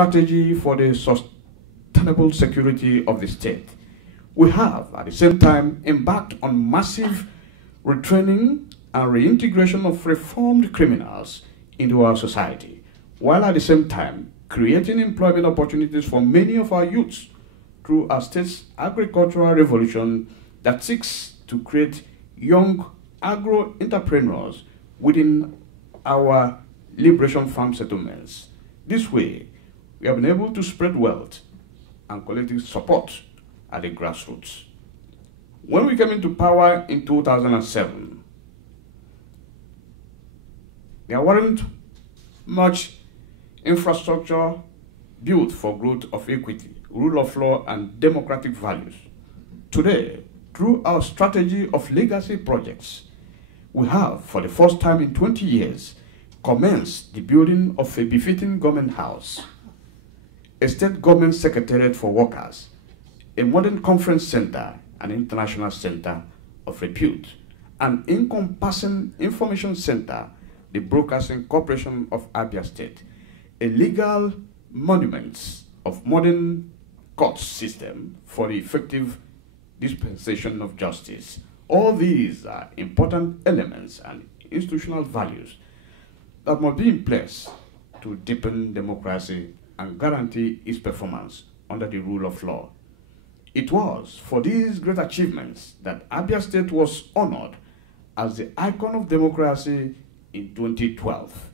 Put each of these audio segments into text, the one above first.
strategy for the sustainable security of the state. We have, at the same time, embarked on massive retraining and reintegration of reformed criminals into our society, while at the same time creating employment opportunities for many of our youths through our state's agricultural revolution that seeks to create young agro-entrepreneurs within our liberation farm settlements. This way, we have been able to spread wealth and collective support at the grassroots. When we came into power in 2007, there weren't much infrastructure built for growth of equity, rule of law, and democratic values. Today, through our strategy of legacy projects, we have, for the first time in 20 years, commenced the building of a befitting government house, a state government secretariat for workers, a modern conference center, an international center of repute, an encompassing information center, the Broadcasting Corporation of Abia State, a legal monument of modern court system for the effective dispensation of justice. All these are important elements and institutional values that must be in place to deepen democracy and guarantee its performance under the rule of law. It was for these great achievements that Abia State was honored as the icon of democracy in 2012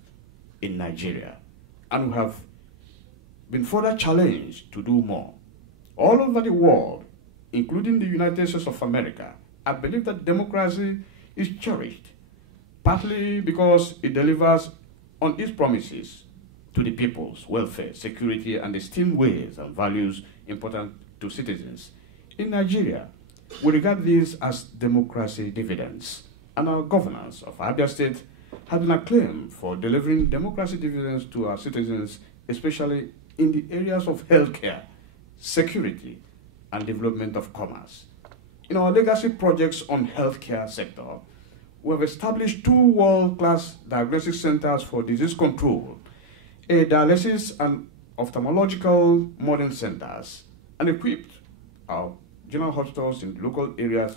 in Nigeria, and we have been further challenged to do more. All over the world, including the United States of America, I believe that democracy is cherished, partly because it delivers on its promises to the people's welfare, security, and esteemed ways and values important to citizens. In Nigeria, we regard these as democracy dividends, and our governance of Abia State has been acclaimed for delivering democracy dividends to our citizens, especially in the areas of healthcare, security, and development of commerce. In our legacy projects on healthcare sector, we have established 2 world-class diagnostic centers for disease control, a dialysis and ophthalmological modern centers, and equipped our general hospitals in local areas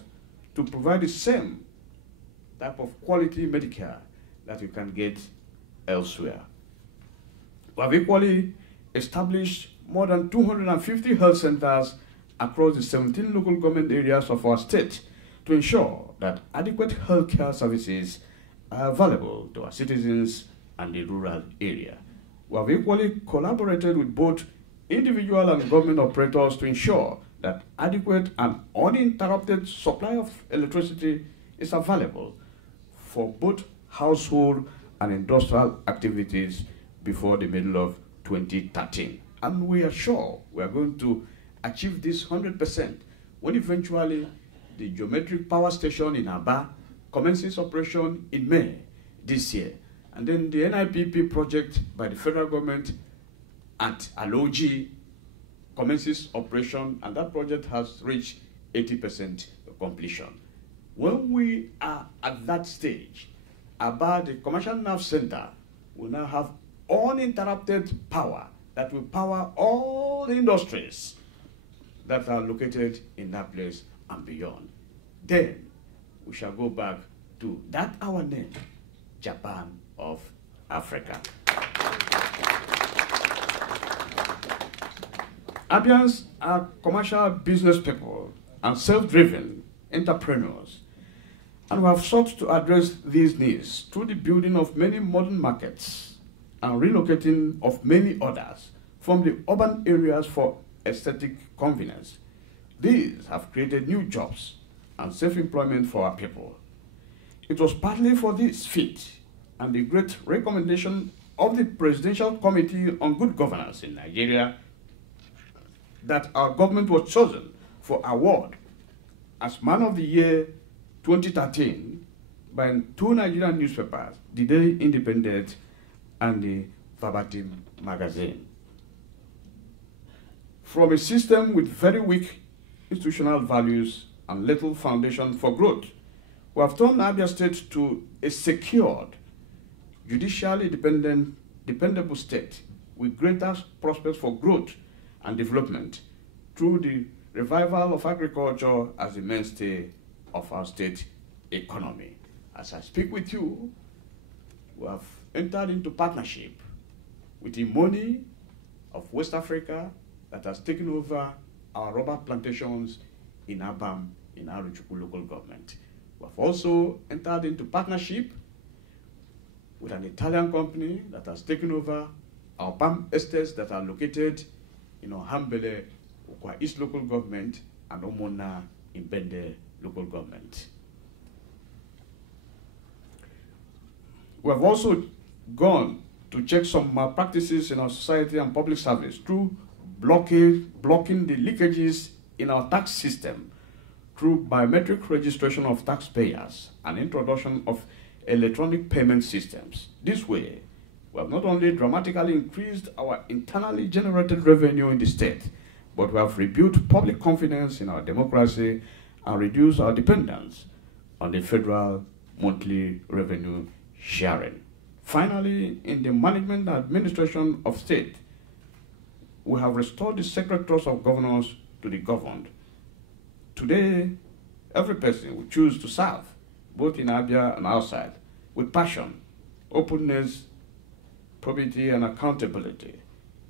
to provide the same type of quality Medicare that you can get elsewhere. We have equally established more than 250 health centers across the 17 local government areas of our state to ensure that adequate healthcare services are available to our citizens and the rural area. We have equally collaborated with both individual and government operators to ensure that adequate and uninterrupted supply of electricity is available for both household and industrial activities before the middle of 2013. And we are sure we are going to achieve this 100% when eventually the geometric power station in Aba commences operation in May this year. And then the NIPP project by the federal government at Aloji commences operation, and that project has reached 80% completion. When we are at that stage, Aba, the Commercial Nerve Center, will now have uninterrupted power that will power all the industries that are located in that place and beyond. Then we shall go back to that our name, Japan of Africa. Abians are commercial business people and self-driven entrepreneurs, and we have sought to address these needs through the building of many modern markets and relocating of many others from the urban areas for aesthetic convenience. These have created new jobs and self-employment for our people. It was partly for this feat and the great recommendation of the Presidential Committee on Good Governance in Nigeria that our government was chosen for award as Man of the Year 2013 by 2 Nigerian newspapers, The Day Independent and the Verbatim magazine. From a system with very weak institutional values and little foundation for growth, we have turned Abia State to a secured, judicially dependable state with greater prospects for growth and development through the revival of agriculture as the mainstay of our state economy. As I speak with you, we have entered into partnership with the money of West Africa that has taken over our rubber plantations in Abam, in Arochukwu local government. We have also entered into partnership with an Italian company that has taken over our palm estates that are located in Ohambele, Ukwa East local government, and Omona in Bende local government. We have also gone to check some malpractices in our society and public service through blocking the leakages in our tax system through biometric registration of taxpayers and introduction of electronic payment systems. This way, we have not only dramatically increased our internally generated revenue in the state, but we have rebuilt public confidence in our democracy and reduced our dependence on the federal monthly revenue sharing. Finally, in the management and administration of state, we have restored the sacred trust of governors to the governed. Today, every person will choose to serve, both in Abia and outside, with passion, openness, probity, and accountability.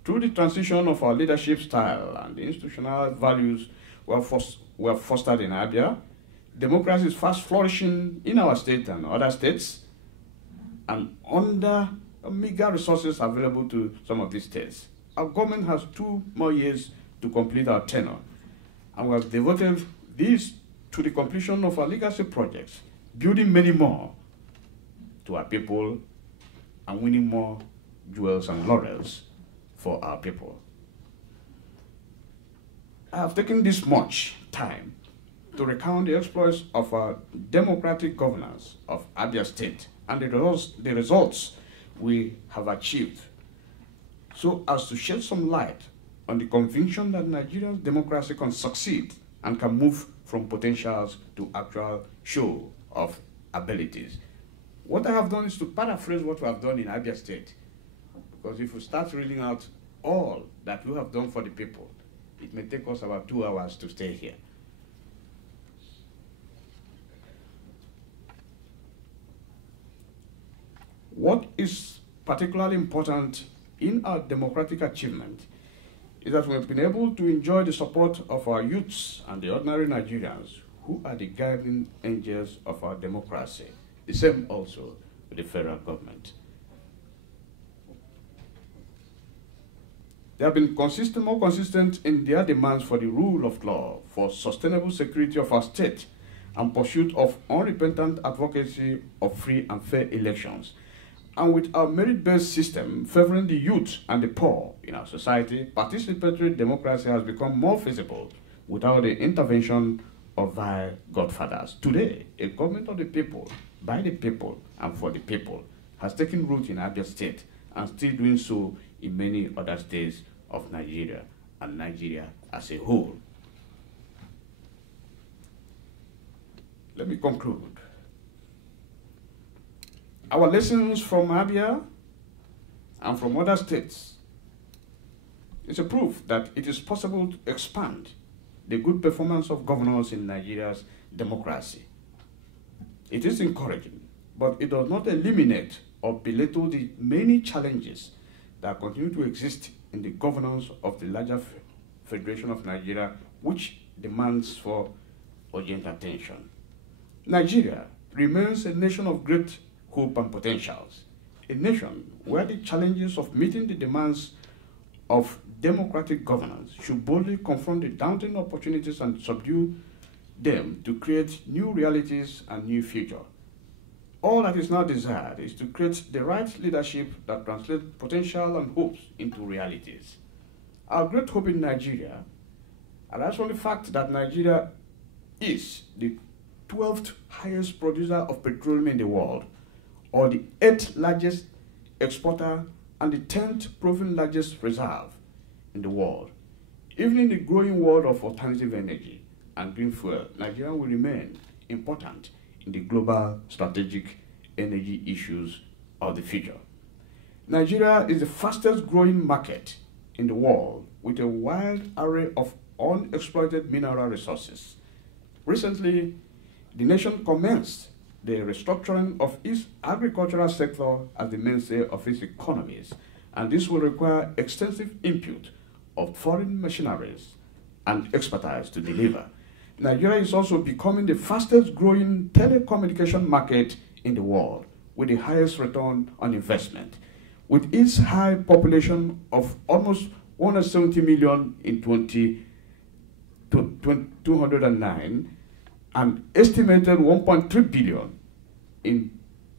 Through the transition of our leadership style and the institutional values we have fostered in Abia, democracy is fast flourishing in our state and other states, and under meager resources available to some of these states. Our government has 2 more years to complete our tenure, and we have devoted this to the completion of our legacy projects, building many more to our people and winning more jewels and laurels for our people. I have taken this much time to recount the exploits of our democratic governance of Abia State and the results we have achieved, so as to shed some light on the conviction that Nigeria's democracy can succeed and can move from potentials to actual show of abilities. What I have done is to paraphrase what we have done in Abia State, because if we start reading out all that we have done for the people, it may take us about 2 hours to stay here. What is particularly important in our democratic achievement is that we have been able to enjoy the support of our youths and the ordinary Nigerians, who are the guiding angels of our democracy. The same also with the federal government. They have been more consistent in their demands for the rule of law, for sustainable security of our state, and pursuit of unrepentant advocacy of free and fair elections. And with our merit-based system favoring the youth and the poor in our society, participatory democracy has become more feasible without the intervention of vile godfathers. Today, a government of the people, by the people, and for the people has taken root in Abia State and still doing so in many other states of Nigeria and Nigeria as a whole. Let me conclude. Our lessons from Abia and from other states is a proof that it is possible to expand the good performance of governors in Nigeria's democracy. It is encouraging, but it does not eliminate or belittle the many challenges that continue to exist in the governance of the larger Federation of Nigeria, which demands for urgent attention. Nigeria remains a nation of great hope and potentials, a nation where the challenges of meeting the demands of democratic governance should boldly confront the daunting opportunities and subdue them to create new realities and new future. All that is now desired is to create the right leadership that translates potential and hopes into realities. Our great hope in Nigeria arises from the fact that Nigeria is the 12th highest producer of petroleum in the world, or the 8th largest exporter and the 10th proven largest reserve in the world. Even in the growing world of alternative energy and green fuel, Nigeria will remain important in the global strategic energy issues of the future. Nigeria is the fastest growing market in the world with a wide array of unexploited mineral resources. Recently, the nation commenced the restructuring of its agricultural sector as the mainstay of its economies, and this will require extensive input of foreign machineries and expertise to deliver. Nigeria is also becoming the fastest growing telecommunication market in the world with the highest return on investment. With its high population of almost 170 million in 209 and estimated 1.3 billion in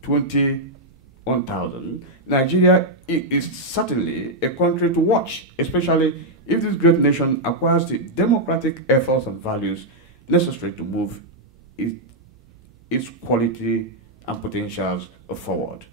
21,000, Nigeria is certainly a country to watch, especially if this great nation acquires the democratic efforts and values necessary to move its quality and potentials forward.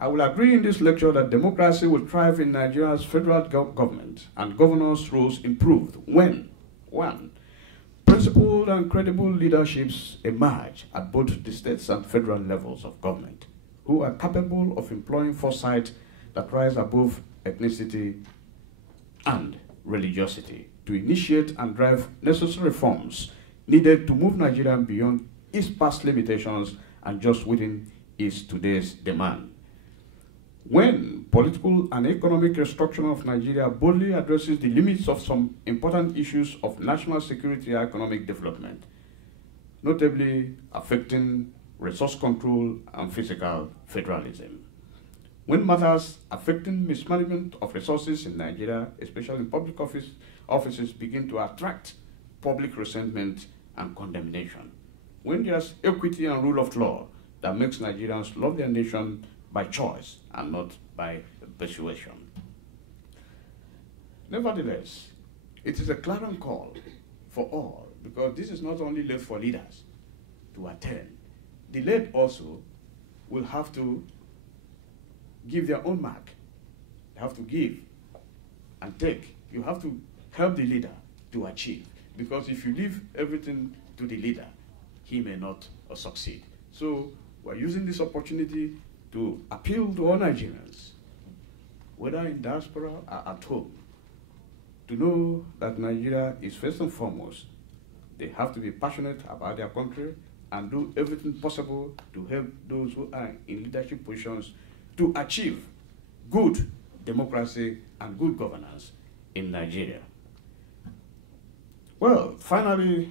I will agree in this lecture that democracy will thrive in Nigeria's federal government and governors' roles improved when, 1. Principled and credible leaderships emerge at both the states and federal levels of government, who are capable of employing foresight that rise above ethnicity and religiosity to initiate and drive necessary reforms needed to move Nigeria beyond its past limitations and just within its today's demand. When political and economic restructuring of Nigeria boldly addresses the limits of some important issues of national security and economic development, notably affecting resource control and fiscal federalism. When matters affecting mismanagement of resources in Nigeria, especially in public offices, begin to attract public resentment and condemnation. When there's equity and rule of law that makes Nigerians love their nation by choice and not by persuasion. Nevertheless, it is a clarion call for all, because this is not only left for leaders to attend. The led also will have to give their own mark. They have to give and take. You have to help the leader to achieve, because if you leave everything to the leader, he may not succeed. So we're using this opportunity to appeal to all Nigerians, whether in diaspora or at home, to know that Nigeria is first and foremost. They have to be passionate about their country and do everything possible to help those who are in leadership positions to achieve good democracy and good governance in Nigeria. Well, finally,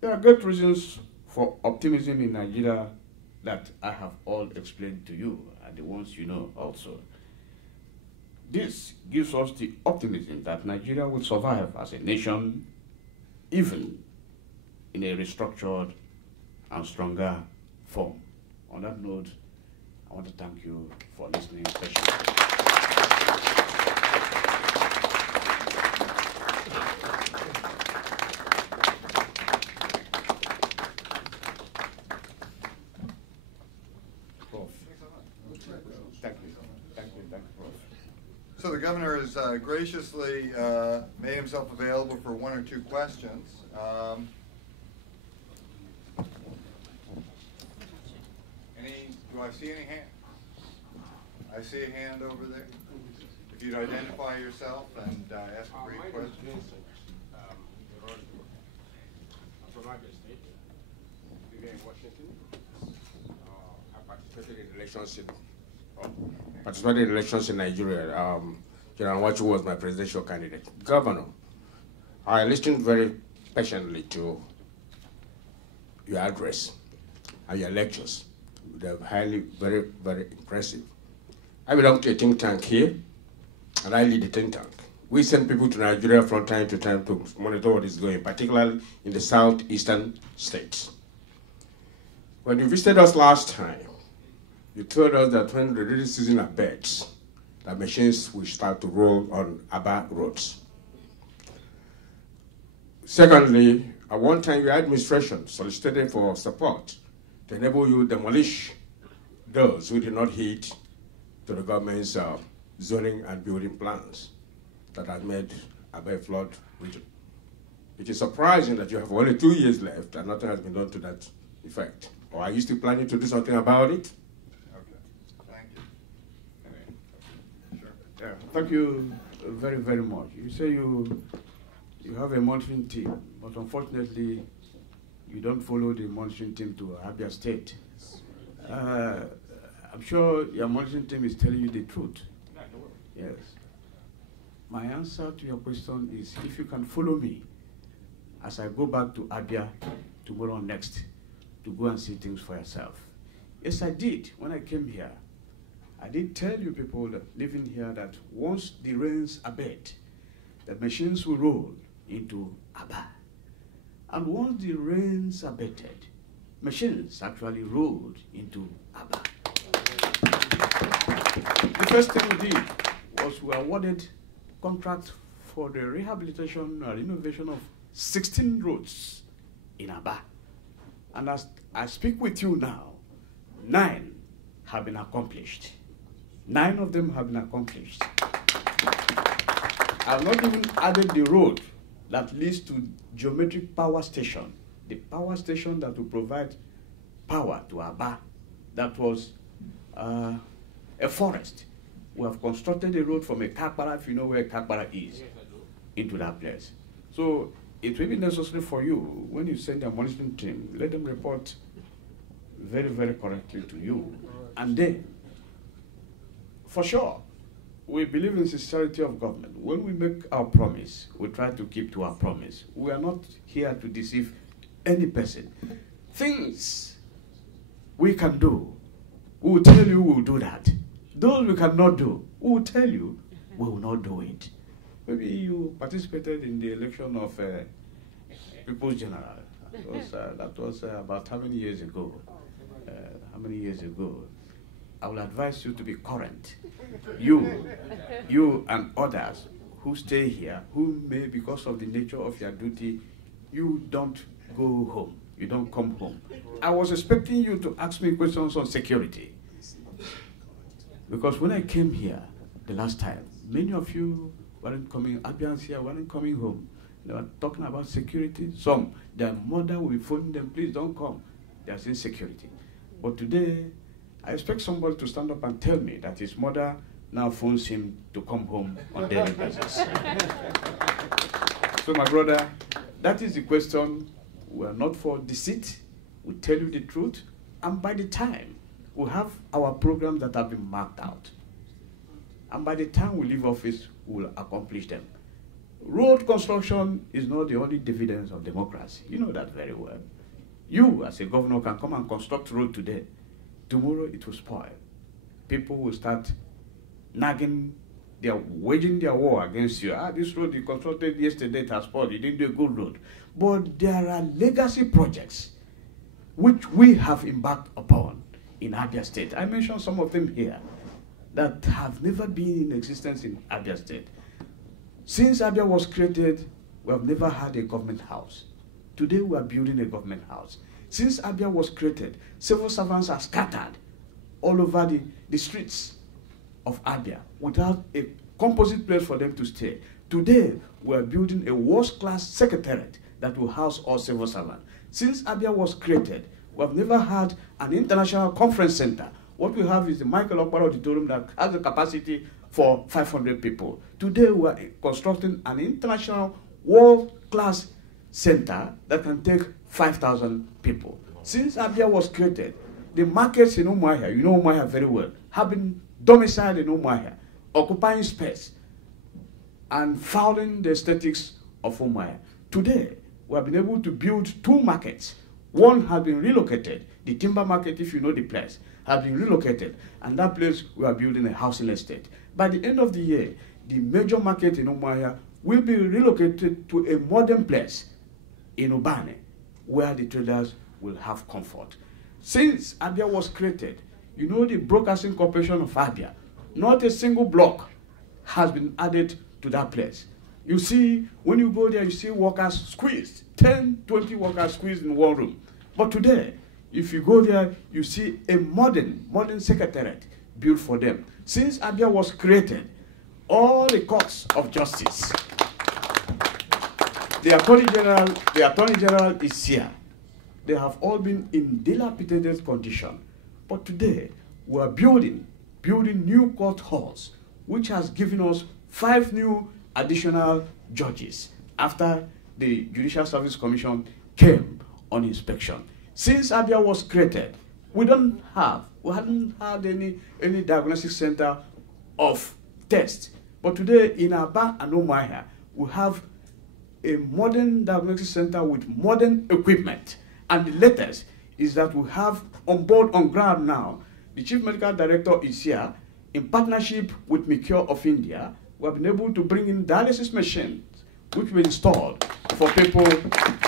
there are great reasons for optimism in Nigeria that I have all explained to you, and the ones you know also. This gives us the optimism that Nigeria will survive as a nation, even in a restructured and stronger form. On that note, I want to thank you for listening patiently. So the governor has graciously made himself available for one or two questions. Do I see any hand? I see a hand over there. If you'd identify yourself and ask a brief question. I'm from Abia State, living in Washington. I participated in elections in Nigeria. General Nwachu was my presidential candidate. Governor, I listened very patiently to your address and your lectures. They're highly, very, very impressive. I belong to a think tank here, and I lead the think tank. We send people to Nigeria from time to time to monitor what is going, particularly in the southeastern states. When you visited us last time, you told us that when the rainy season abates, the machines will start to roll on Aba roads. Secondly, at one time your administration solicited for support to enable you to demolish those who did not heed to the government's zoning and building plans that had made Aba flood region. It is surprising that you have only 2 years left and nothing has been done to that effect. Or are you still planning to do something about it? Okay, thank you. Sure. Yeah, thank you very, very much. You say you have a monitoring team, but unfortunately, you don't follow the monitoring team to Abia State. I'm sure your monitoring team is telling you the truth. Yes. My answer to your question is if you can follow me as I go back to Abia tomorrow next to go and see things for yourself. Yes, I did. When I came here, I did tell you people that living here that once the rains abate, the machines will roll into Aba. And once the rains abated, machines actually rolled into Aba. The first thing we did was we awarded contracts for the rehabilitation and renovation of 16 roads in Aba. And as I speak with you now, 9 have been accomplished. 9 of them have been accomplished. I've not even added the road that leads to Geometric Power Station, the power station that will provide power to Aba. That was a forest. We have constructed a road from a Kakbara, if you know where Kakbara is, into that place. So it will be necessary for you, when you send your monitoring team, let them report very, very correctly to you. And then, for sure, we believe in sincerity of government. When we make our promise, we try to keep to our promise. We are not here to deceive any person. Things we can do, we will tell you we will do that. Those we cannot do, we will tell you we will not do it. Maybe you participated in the election of People's General. That was about how many years ago? I will advise you to be current. You and others who stay here, who may, because of the nature of your duty, you don't go home. You don't come home. I was expecting you to ask me questions on security. Because when I came here the last time, many of you weren't coming, Abians here weren't coming home. They were talking about security. Some, their mother will be phoning them, please don't come. They are saying security. But today, I expect somebody to stand up and tell me that his mother now phones him to come home on daily basis. So my brother, that is the question. We are not for deceit. We tell you the truth. And by the time we have our programs that have been marked out, and by the time we leave office, we will accomplish them. Road construction is not the only dividends of democracy. You know that very well. You, as a governor, can come and construct road today. Tomorrow it will spoil. People will start nagging, they are waging their war against you. This road you constructed yesterday, it has spoiled. You didn't do a good road. But there are legacy projects which we have embarked upon in Abia State. I mentioned some of them here that have never been in existence in Abia State. Since Abia was created, we have never had a government house. Today we are building a government house. Since Abia was created, civil servants are scattered all over the streets of Abia without a composite place for them to stay. Today, we are building a world-class secretariat that will house all civil servants. Since Abia was created, we have never had an international conference center. What we have is the Michael Okpara Auditorium that has the capacity for 500 people. Today, we are constructing an international world-class center that can take 5,000 people. Since Abia was created, the markets in Umuahia, you know Umuahia very well, have been domiciled in Umuahia, occupying space and fouling the aesthetics of Umuahia. Today, we have been able to build 2 markets. One has been relocated. The timber market, if you know the place, has been relocated. And that place, we are building a housing estate. By the end of the year, the major market in Umuahia will be relocated to a modern place in Ubane, where the traders will have comfort. Since Abia was created, you know the Broadcasting Corporation of Abia, not a single block has been added to that place. You see, when you go there, you see workers squeezed, 10, 20 workers squeezed in one room. But today, if you go there, you see a modern secretariat built for them. Since Abia was created, all the courts of justice The Attorney General is here. They have all been in dilapidated condition. But today, we are building new court halls, which has given us 5 new additional judges after the Judicial Service Commission came on inspection. Since Abia was created, we hadn't had any diagnostic center of tests. But today in Aba and Umuahia, we have a modern diagnostic center with modern equipment. And the latest is that we have on board, on ground now, the Chief Medical Director is here. In partnership with MICURE of India, we have been able to bring in dialysis machines which were installed for people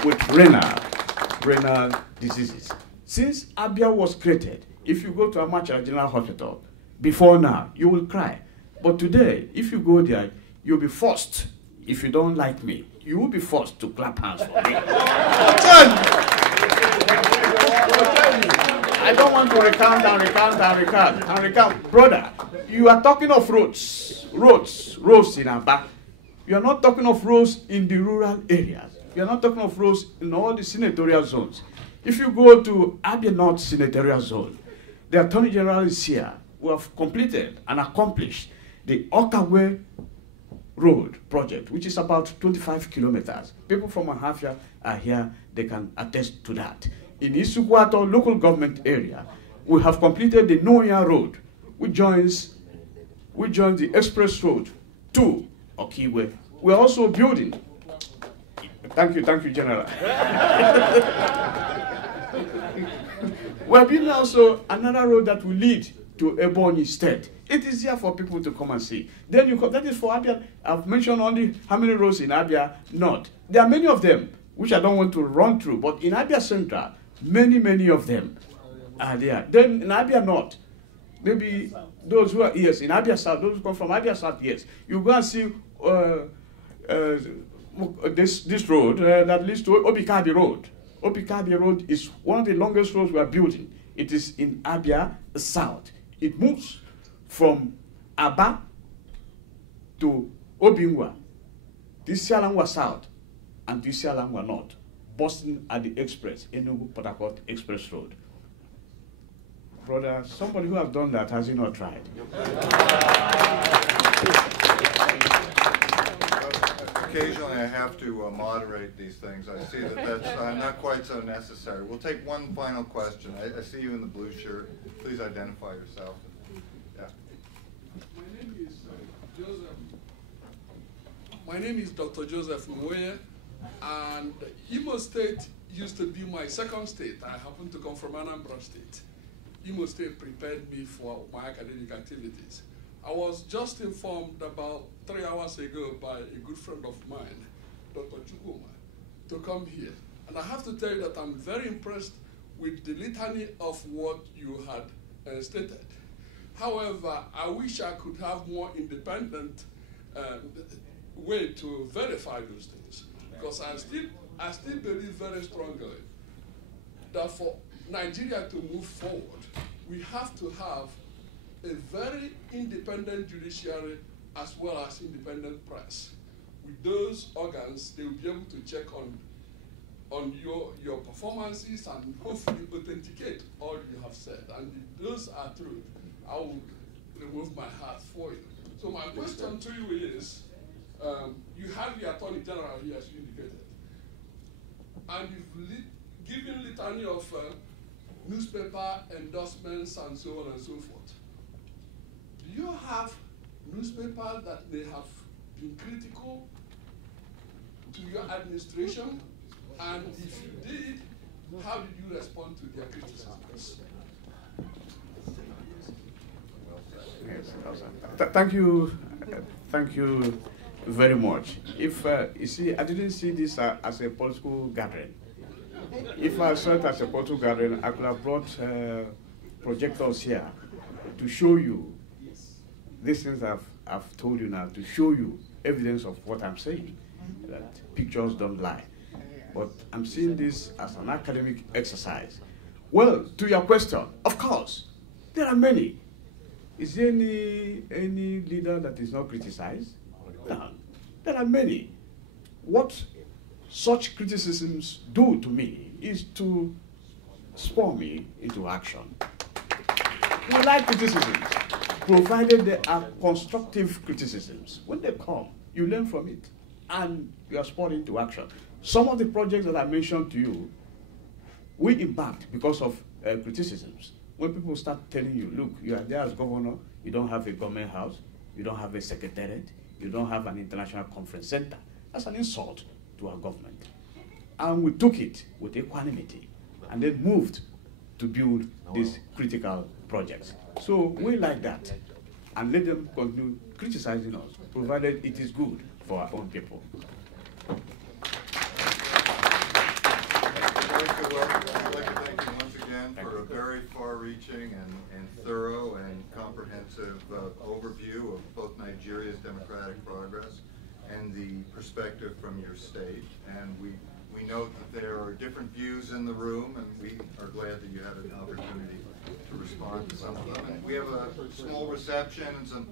with renal diseases. Since Abia was created, if you go to Amachara General Hospital, before now, you will cry. But today, if you go there, you'll be forced, if you don't like me, you will be forced to clap hands for me. I don't want to recount. Brother, you are talking of roads in Aba. You are not talking of roads in the rural areas. You are not talking of roads in all the senatorial zones. If you go to Abia North Senatorial Zone, the Attorney General is here. We have completed and accomplished the Okagwe Road project, which is about 25 kilometers. People from Ahafia are here, they can attest to that. In Isukwato local government area, we have completed the Noya Road, which joins the express road to Okiwe. We're also building. Thank you, General. We're building also another road that will lead to Ebonyi State. It is here for people to come and see. Then that is for Abia. I've mentioned only how many roads in Abia North. There are many of them, which I don't want to run through, but in Abia Central, many of them are there. Then in Abia North, maybe those who are, yes, in Abia South, those who come from Abia South, yes, you go and see this road that leads to Obikabi Road. Obikabi Road is one of the longest roads we are building. It is in Abia South. It moves from Aba to Obingwa, Disialangwa South, and Disialangwa North, Boston at the Express, Enugu-Port Harcourt Express Road. Brother, somebody who has done that, has he not tried? Occasionally I have to moderate these things. I see that that's not quite so necessary. We'll take one final question. I see you in the blue shirt. Please identify yourself. Yeah. My name is Dr. Joseph Mwoye, and Imo State used to be my second state. I happen to come from Anambra State. Imo State prepared me for my academic activities. I was just informed about 3 hours ago by a good friend of mine, Dr. Chukuma, to come here. And I have to tell you that I'm very impressed with the litany of what you had stated. However, I wish I could have more independent way to verify those things, because I still believe very strongly that for Nigeria to move forward, we have to have a very independent judiciary as well as independent press. With those organs, they will be able to check on your performances and hopefully authenticate all you have said. And if those are true, I will remove my hat for you. So my question to you is, you have the Attorney General here, as you indicated, and you've given litany of newspaper endorsements and so on and so forth. Do you have newspapers that may have been critical to your administration? And if you did, how did you respond to their criticisms? Thank you very much. If you see, I didn't see this as a political gathering. If I saw it as a political gathering, I could have brought projectors here to show you these things I've told you now, to show you evidence of what I'm saying, that pictures don't lie. But I'm seeing this as an academic exercise. Well, to your question, of course, there are many. Is there any leader that is not criticized? No, there are many. What such criticisms do to me is to spur me into action. We like criticisms, provided they are constructive criticisms. When they come, you learn from it, and you are spurred into action. Some of the projects that I mentioned to you, we embarked because of criticisms. When people start telling you, look, you are there as governor, you don't have a government house, you don't have a secretariat, you don't have an international conference center. That's an insult to our government. And we took it with equanimity and then moved to build these critical projects. So we like that, and let them continue criticizing us, provided it is good for our own people. I'd like to thank you once again for a very far-reaching and thorough and comprehensive overview of both Nigeria's democratic progress and the perspective from your state. And we note that there are different views in the room, and we are glad that you had an opportunity to respond to some of them. And we have a small reception and some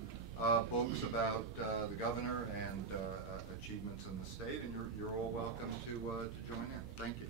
books about the governor and achievements in the state, and you're all welcome to join in. Thank you.